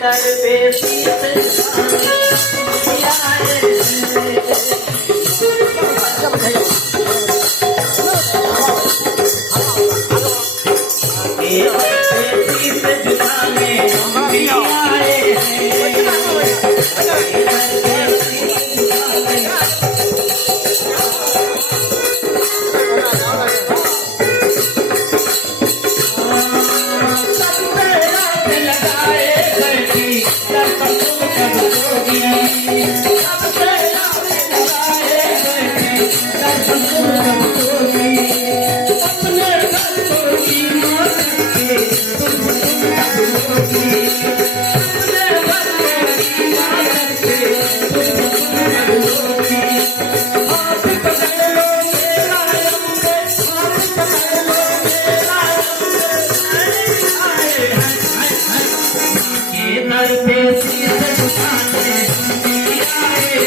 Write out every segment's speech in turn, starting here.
दर पे शीश झुकाने भी आए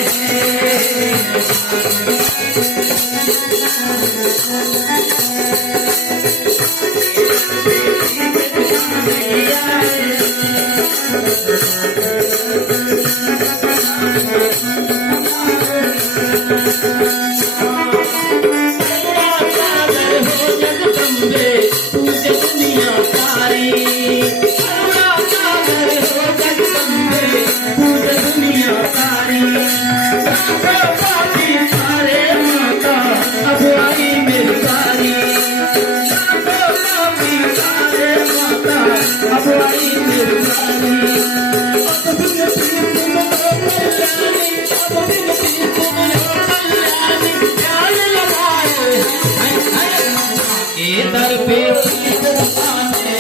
दर पे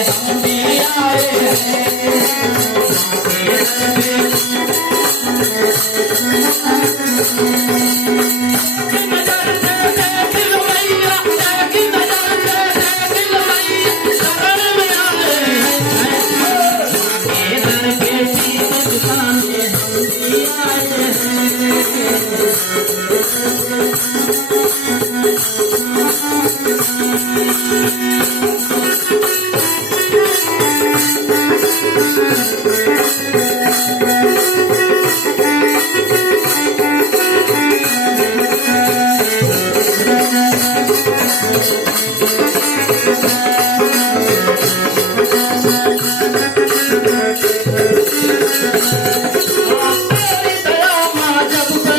हम भी आए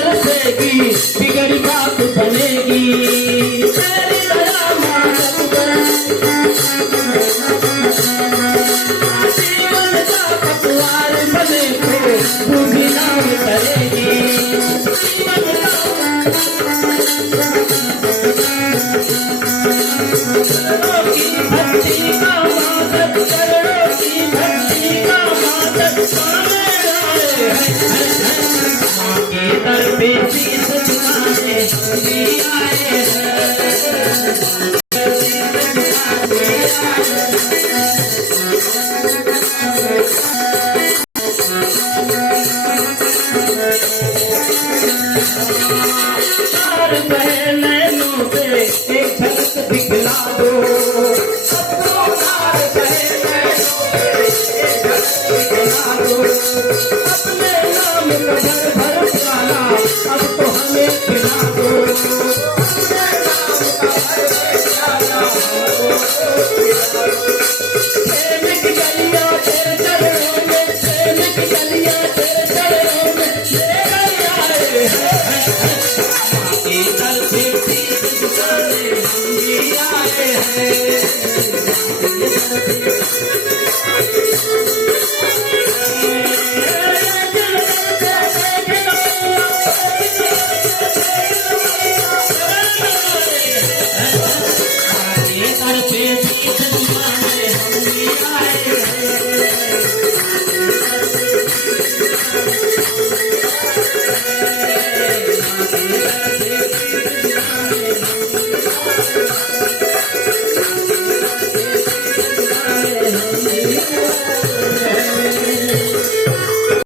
बिगड़ी बात बनेगी जीवन का पतवार बने तो बूढ़ी नाम करेगी भक्ति का मादक करोड़ों की भक्ति का मादक के दर पे शीश झुकाने भी आए चार नैनों पे एक झलक दिखला दो सबको चार नैनों पे एक झलक दिखला दो अपने नाम का भर प्याला अब तो हमें खिला दो अपने नाम का भर प्याला प्रेम की गलियां तेरे चरणों में प्रेम की गलियां तेरे चरणों में लेकर आए हैं दर पे शीश झुकाने हम भी आए हैं